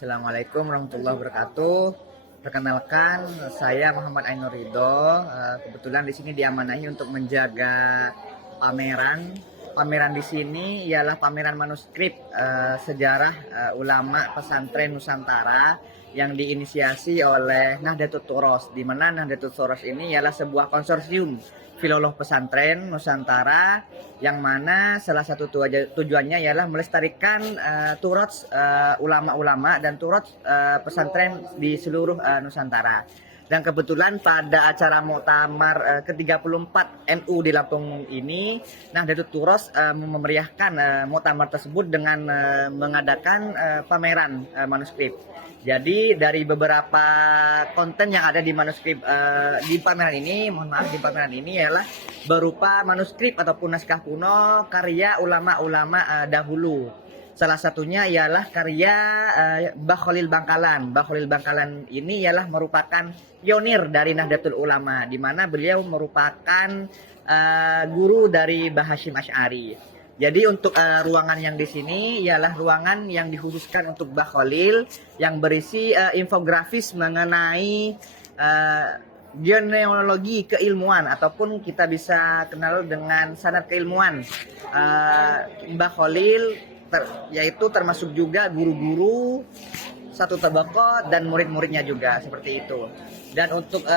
Assalamualaikum warahmatullahi wabarakatuh. Perkenalkan, saya Muhammad Ainur Ridho. Kebetulan di sini diamanahi untuk menjaga pameran. Pameran di sini ialah pameran manuskrip sejarah ulama pesantren Nusantara yang diinisiasi oleh Nahdlatul Torosh, di mana Nahdlatul Torosh ini ialah sebuah konsorsium filolog pesantren Nusantara yang mana salah satu tujuannya ialah melestarikan turots ulama-ulama dan turots pesantren di seluruh Nusantara. Dan kebetulan pada acara Muktamar ke-34 NU di Lampung ini, Nahdlatul Torosh memeriahkan Muktamar tersebut dengan mengadakan pameran manuskrip. Jadi dari beberapa konten yang ada di manuskrip di pameran ini, di pameran ini ialah berupa manuskrip ataupun naskah kuno karya ulama-ulama dahulu. Salah satunya ialah karya Mbah Khalil Bangkalan. Mbah Khalil Bangkalan ini ialah merupakan pionir dari Nahdlatul Ulama, di mana beliau merupakan guru dari Mbah Hasyim Asy'ari. Jadi untuk ruangan yang di sini ialah ruangan yang dikhususkan untuk Mbah Khalil yang berisi infografis mengenai genealogi keilmuan ataupun kita bisa kenal dengan sanad keilmuan Mbah Khalil, yaitu termasuk juga guru-guru satu tabaqah dan murid-muridnya juga seperti itu. Dan untuk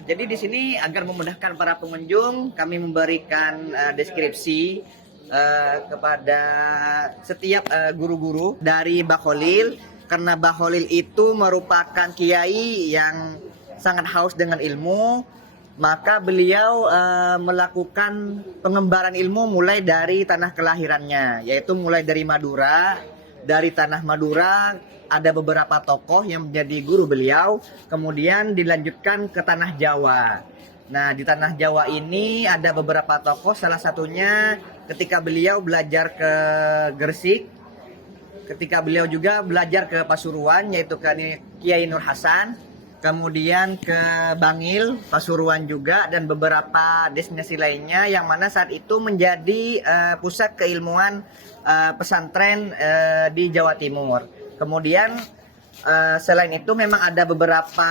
jadi di sini agar memudahkan para pengunjung, kami memberikan deskripsi kepada setiap guru-guru dari Mbah Khalil, karena Mbah Khalil itu merupakan kiai yang sangat haus dengan ilmu, maka beliau melakukan pengembaran ilmu mulai dari tanah kelahirannya, yaitu mulai dari Madura. Dari tanah Madura ada beberapa tokoh yang menjadi guru beliau, kemudian dilanjutkan ke tanah Jawa. Nah, di tanah Jawa ini ada beberapa tokoh, salah satunya ketika beliau belajar ke Gresik, ketika beliau juga belajar ke Pasuruan, yaitu ke Kiai Nur Hasan, kemudian ke Bangil, Pasuruan juga, dan beberapa destinasi lainnya yang mana saat itu menjadi pusat keilmuan pesantren di Jawa Timur. Kemudian selain itu memang ada beberapa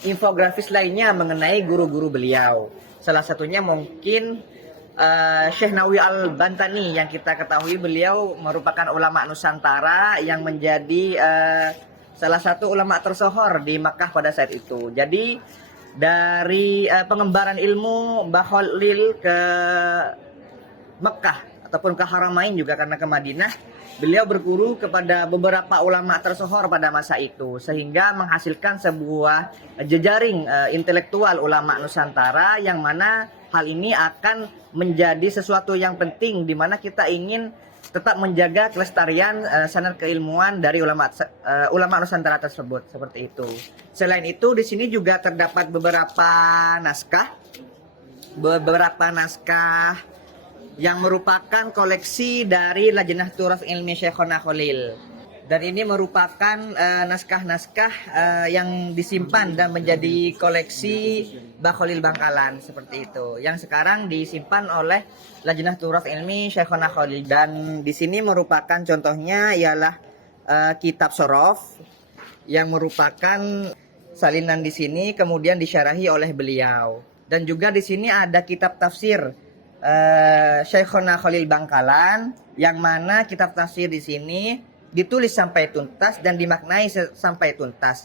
infografis lainnya mengenai guru-guru beliau. Salah satunya mungkin Syekh Nawawi Al-Bantani, yang kita ketahui beliau merupakan ulama Nusantara yang menjadi salah satu ulama tersohor di Makkah pada saat itu. Jadi dari pengembaran ilmu Mbah Khalil ke Mekah ataupun ke Haramain juga karena ke Madinah, beliau berguru kepada beberapa ulama tersohor pada masa itu, sehingga menghasilkan sebuah jejaring intelektual ulama Nusantara, yang mana hal ini akan menjadi sesuatu yang penting di mana kita ingin tetap menjaga kelestarian sanad keilmuan dari ulama Nusantara tersebut, seperti itu. Selain itu di sini juga terdapat beberapa naskah yang merupakan koleksi dari Lajnah Turath Ilmi Syekhona Khalil. Dan ini merupakan naskah-naskah yang disimpan dan menjadi koleksi Mbah Khalil Bangkalan, seperti itu. Yang sekarang disimpan oleh Lajnah Turath Ilmi Syekhona Khalil. Dan di sini merupakan contohnya ialah kitab Sorof yang merupakan salinan di sini kemudian disyarahi oleh beliau. Dan juga di sini ada kitab tafsir Syekhona Khalil Bangkalan, yang mana kitab tafsir di sini ditulis sampai tuntas dan dimaknai sampai tuntas.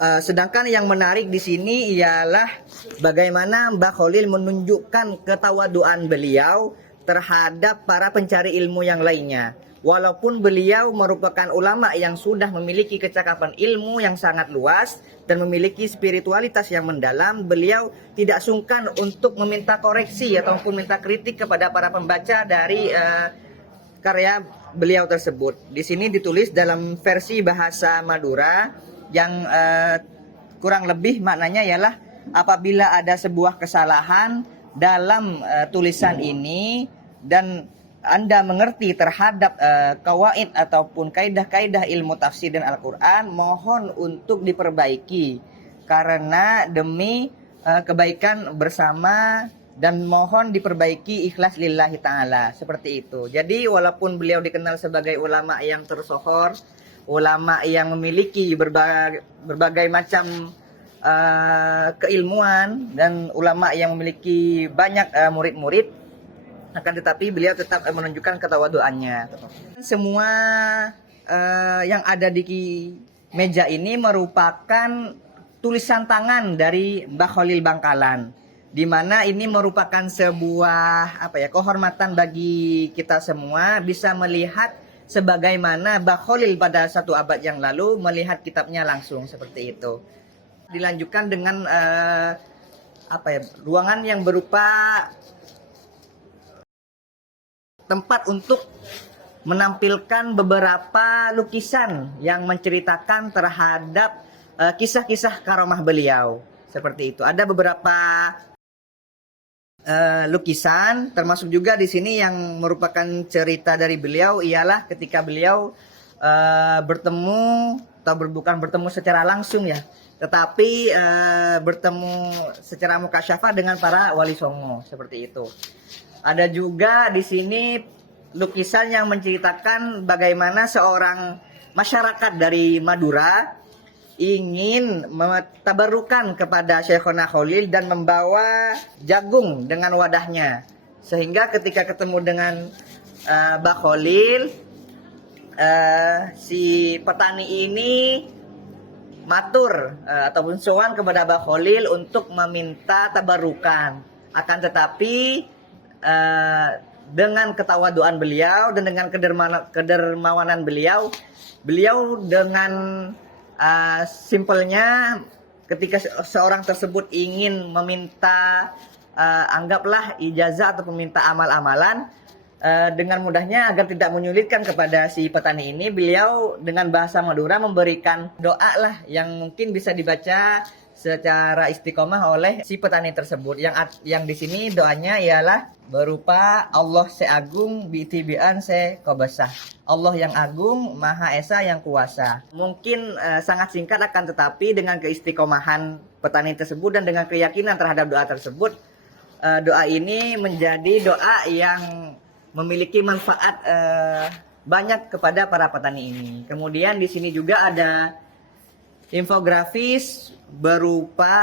Sedangkan yang menarik di sini ialah bagaimana Mbah Khalil menunjukkan ketawaduan beliau terhadap para pencari ilmu yang lainnya. Walaupun beliau merupakan ulama yang sudah memiliki kecakapan ilmu yang sangat luas dan memiliki spiritualitas yang mendalam, beliau tidak sungkan untuk meminta koreksi ataupun minta kritik kepada para pembaca dari karya beliau tersebut. Di sini ditulis dalam versi bahasa Madura yang kurang lebih maknanya ialah apabila ada sebuah kesalahan dalam tulisan ini dan Anda mengerti terhadap kawaid ataupun kaidah-kaidah ilmu tafsir dan Al-Quran, mohon untuk diperbaiki karena demi kebaikan bersama dan mohon diperbaiki ikhlas lillahi ta'ala, seperti itu. Jadi walaupun beliau dikenal sebagai ulama yang tersohor, ulama yang memiliki berbagai macam keilmuan, dan ulama yang memiliki banyak murid-murid, akan tetapi beliau tetap menunjukkan ketawaduannya. Semua yang ada di meja ini merupakan tulisan tangan dari Mbah Khalil Bangkalan, di mana ini merupakan sebuah kehormatan bagi kita semua bisa melihat sebagaimana Mbah Khalil pada satu abad yang lalu melihat kitabnya langsung, seperti itu. Dilanjutkan dengan ruangan yang berupa tempat untuk menampilkan beberapa lukisan yang menceritakan terhadap kisah-kisah karomah beliau, seperti itu. Ada beberapa lukisan, termasuk juga di sini yang merupakan cerita dari beliau, ialah ketika beliau bertemu, atau bukan bertemu secara langsung ya, tetapi bertemu secara mukasyafah dengan para wali songo, seperti itu. Ada juga di sini lukisan yang menceritakan bagaimana seorang masyarakat dari Madura ingin mentabarukan kepada Syekhona Khalil dan membawa jagung dengan wadahnya, sehingga ketika ketemu dengan Mbah Khalil, si petani ini matur ataupun sowan kepada Mbah Khalil untuk meminta tabarukan. Akan tetapi dengan ketawaduan beliau dan dengan kedermawanan beliau dengan simpelnya, ketika seorang tersebut ingin meminta anggaplah ijazah atau meminta amal-amalan, dengan mudahnya agar tidak menyulitkan kepada si petani ini, beliau dengan bahasa Madura memberikan doa lah yang mungkin bisa dibaca secara istiqomah oleh si petani tersebut. Yang di sini doanya ialah berupa Allah seagung bitibian se kobasah. Allah yang agung, Maha Esa yang kuasa. Mungkin sangat singkat, akan tetapi dengan keistiqomahan petani tersebut dan dengan keyakinan terhadap doa tersebut, doa ini menjadi doa yang memiliki manfaat banyak kepada para petani ini. Kemudian di sini juga ada infografis berupa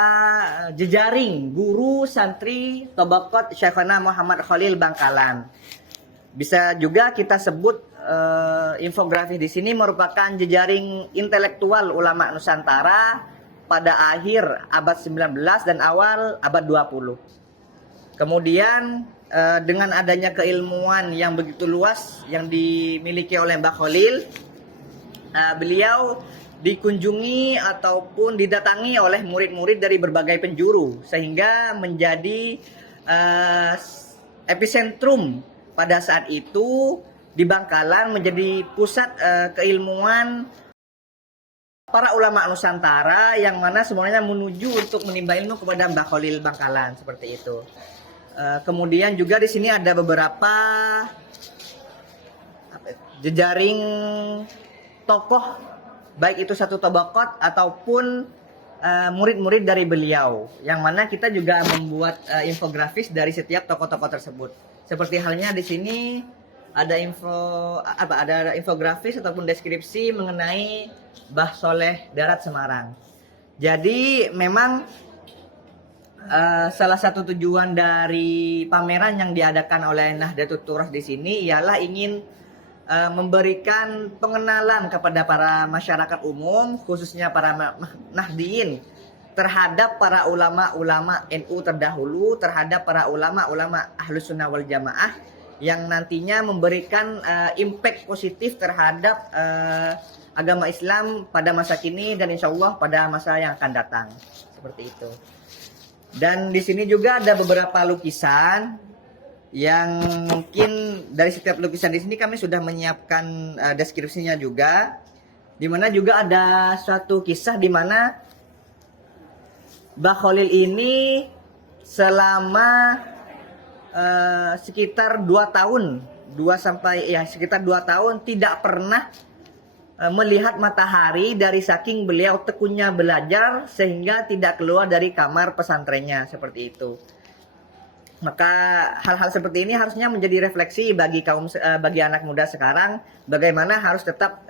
jejaring guru santri Tabaqat Syekhana Muhammad Khalil Bangkalan. Bisa juga kita sebut infografis di sini merupakan jejaring intelektual ulama Nusantara pada akhir abad 19 dan awal abad 20. Kemudian dengan adanya keilmuan yang begitu luas yang dimiliki oleh Mbah Khalil, beliau dikunjungi ataupun didatangi oleh murid-murid dari berbagai penjuru, sehingga menjadi epicentrum pada saat itu di Bangkalan, menjadi pusat keilmuan para ulama Nusantara, yang mana semuanya menuju untuk menimba ilmu kepada Mbah Khalil Bangkalan, seperti itu. Kemudian juga di sini ada beberapa jejaring tokoh, baik itu satu tabaqat ataupun murid-murid dari beliau, yang mana kita juga membuat infografis dari setiap tokoh-tokoh tersebut. Seperti halnya di sini ada infografis ataupun deskripsi mengenai Mbah Soleh Darat Semarang. Jadi memang salah satu tujuan dari pameran yang diadakan oleh Nahdlatul Turas di sini ialah ingin memberikan pengenalan kepada para masyarakat umum, khususnya para Nahdiyin, terhadap para ulama-ulama NU terdahulu, terhadap para ulama-ulama Ahlus Sunnah wal Jamaah yang nantinya memberikan impact positif terhadap agama Islam pada masa kini dan insya Allah pada masa yang akan datang, seperti itu. Dan di sini juga ada beberapa lukisan yang mungkin dari setiap lukisan di sini kami sudah menyiapkan deskripsinya juga, di mana juga ada suatu kisah di mana Mbah Khalil ini selama sekitar 2 tahun, sekitar 2 tahun tidak pernah melihat matahari dari saking beliau tekunnya belajar, sehingga tidak keluar dari kamar pesantrennya, seperti itu. Maka hal-hal seperti ini harusnya menjadi refleksi bagi bagi anak muda sekarang, bagaimana harus tetap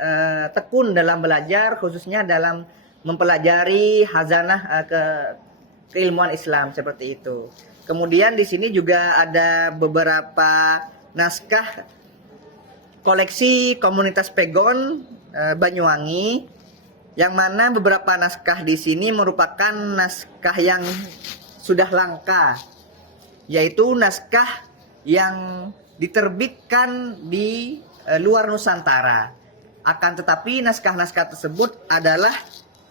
tekun dalam belajar, khususnya dalam mempelajari hazanah keilmuan Islam seperti itu. Kemudian di sini juga ada beberapa naskah koleksi komunitas Pegon Banyuwangi, yang mana beberapa naskah di sini merupakan naskah yang sudah langka, yaitu naskah yang diterbitkan di luar Nusantara. Akan tetapi naskah-naskah tersebut adalah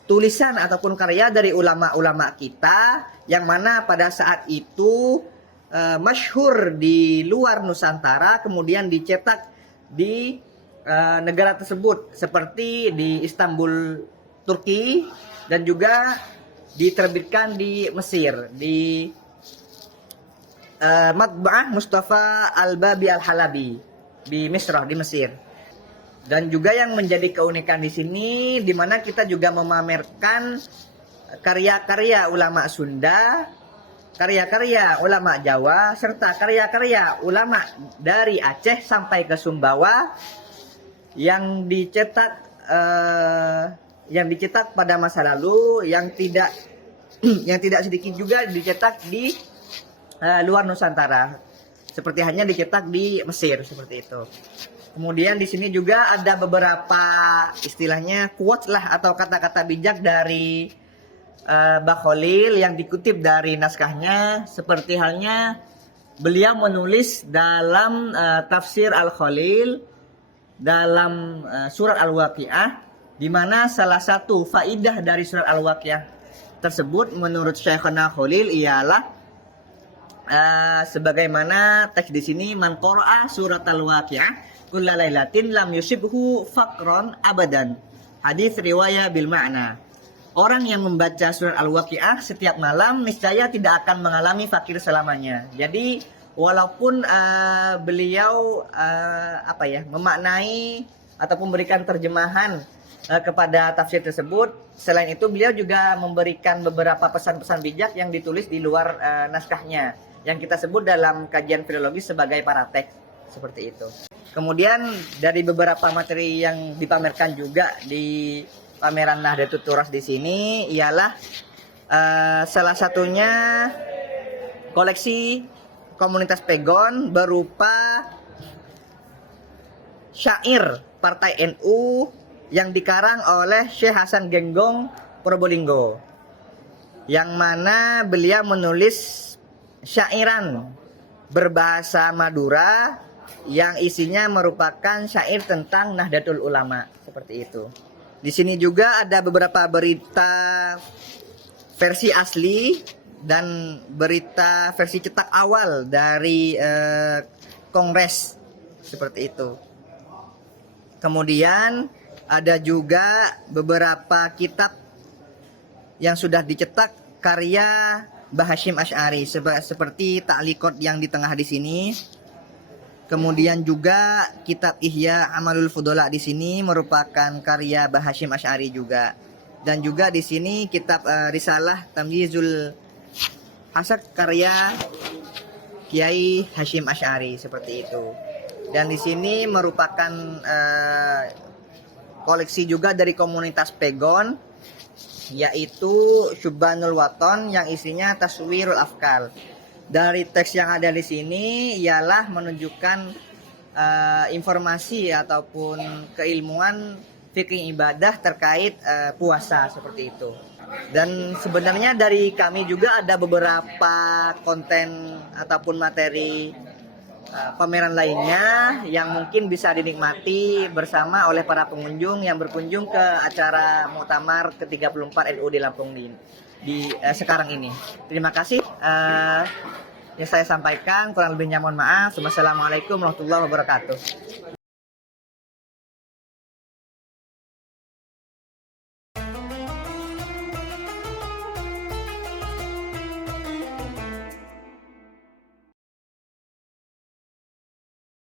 tulisan ataupun karya dari ulama-ulama kita, yang mana pada saat itu masyhur di luar Nusantara, kemudian dicetak di negara tersebut seperti di Istanbul, Turki, dan juga diterbitkan di Mesir di Matba'ah Mustafa Al-Babi Al-Halabi di Misrah, di Mesir. Dan juga yang menjadi keunikan di sini, di mana kita juga memamerkan karya-karya ulama Sunda, karya-karya ulama Jawa, serta karya-karya ulama dari Aceh sampai ke Sumbawa yang dicetak pada masa lalu, yang tidak sedikit juga dicetak di luar Nusantara, seperti hanya dicetak di Mesir seperti itu. Kemudian di sini juga ada beberapa istilahnya quotes lah atau kata-kata bijak dari Mbah Khalil yang dikutip dari naskahnya, seperti halnya beliau menulis dalam tafsir Al-Khalil dalam surat Al-Waqiah, di mana salah satu faidah dari surat Al-Waqiah tersebut menurut Syekhana Khalil ialah sebagaimana teks di sini, man qara'a surat al-waqi'ah kullalailatin lam yusibhu faqron abadan. Hadis riwayat bil ma'na. Orang yang membaca surat al-waqi'ah setiap malam niscaya tidak akan mengalami fakir selamanya. Jadi walaupun beliau memaknai ataupun memberikan terjemahan kepada tafsir tersebut, selain itu beliau juga memberikan beberapa pesan-pesan bijak yang ditulis di luar naskahnya, yang kita sebut dalam kajian filologi sebagai parateks, seperti itu. Kemudian dari beberapa materi yang dipamerkan juga di pameran Nahdlatul Turas di sini ialah salah satunya koleksi komunitas Pegon berupa syair Partai NU yang dikarang oleh Syekh Hasan Genggong Probolinggo, yang mana beliau menulis syairan berbahasa Madura yang isinya merupakan syair tentang Nahdlatul Ulama, seperti itu. Di sini juga ada beberapa berita versi asli dan berita versi cetak awal dari Kongres, seperti itu. Kemudian ada juga beberapa kitab yang sudah dicetak karya Mbah Hasyim Asy'ari, seperti Ta'liqat yang di tengah di sini. Kemudian juga kitab Ihya Amalul Fudola di sini merupakan karya Mbah Hasyim Asy'ari juga. Dan juga di sini kitab Risalah Tamyizul Hasad karya Kiai Hasyim Asy'ari, seperti itu. Dan di sini merupakan koleksi juga dari komunitas Pegon, yaitu Syubhanul Waton yang isinya Taswirul Afkal. Dari teks yang ada di sini ialah menunjukkan informasi ataupun keilmuan fikih ibadah terkait puasa, seperti itu. Dan sebenarnya dari kami juga ada beberapa konten ataupun materi pameran lainnya yang mungkin bisa dinikmati bersama oleh para pengunjung yang berkunjung ke acara Muktamar ke-34 NU di Lampung di sekarang ini. Terima kasih yang saya sampaikan, kurang lebihnya mohon maaf. Wassalamualaikum warahmatullahi wabarakatuh.